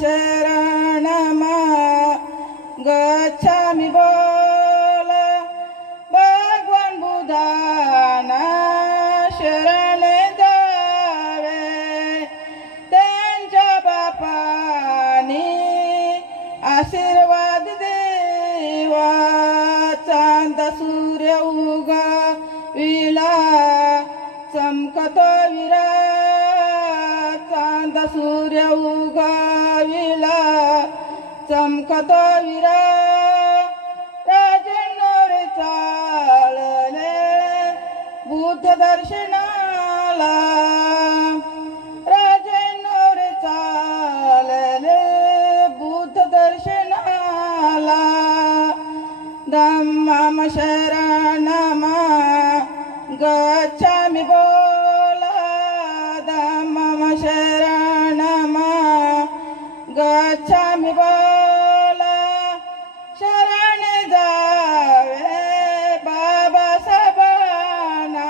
शरणम गच्छामि बोल भगवान बुद्धांना शरण जावे त्यांच्या बापानी आशीर्वाद देवा चांद सूर्य उगविला चमकतो विरा चांद सूर्य उगविला चमकतो विरा राजेंद्र चालले बुद्ध दर्शनाला राजेंद्र चालले बुद्ध दर्शनाला धम्मं शरणम गच्छामि बोला धम्मं शरणम गच्छामि बोला शरण जावे बाबासाहेबांना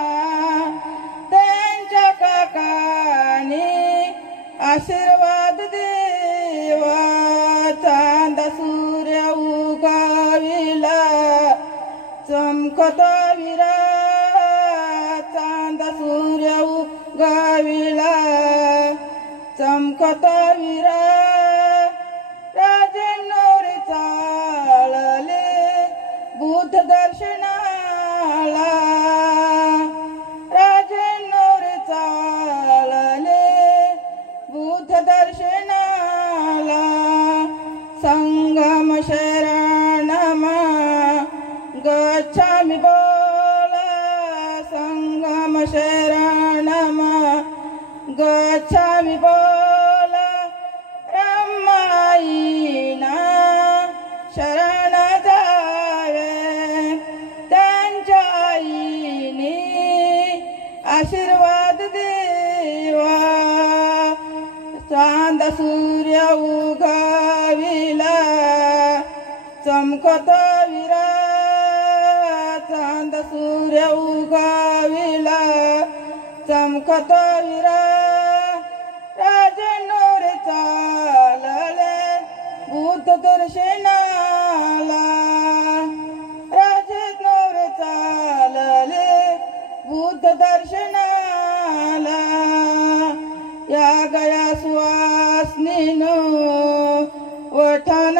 त्यांच्या काकांनी आशीर्वाद देवा चांद सूर्य उगविला चमकतो विरा चांद सूर्य उगविला चमकतो विरा राजेंद्र चालले बुद्ध दर्शनाला राजेंद्र चालले बुद्ध दर्शनाला संगम शरणम गच्छामि बोला संगम शरणम गच्छामि बोला रमाईना शरण जावे त्यांच्या आईने आशीर्वाद देवा चांद सूर्य उगविला चमकतो विरा चांद सूर्य उगविला चमकतो विरा राजेंद्र चालले बुद्ध दर्शनाला राजेंद्र चालले बुद्ध दर्शनाला या गया सुवासनीनो वठान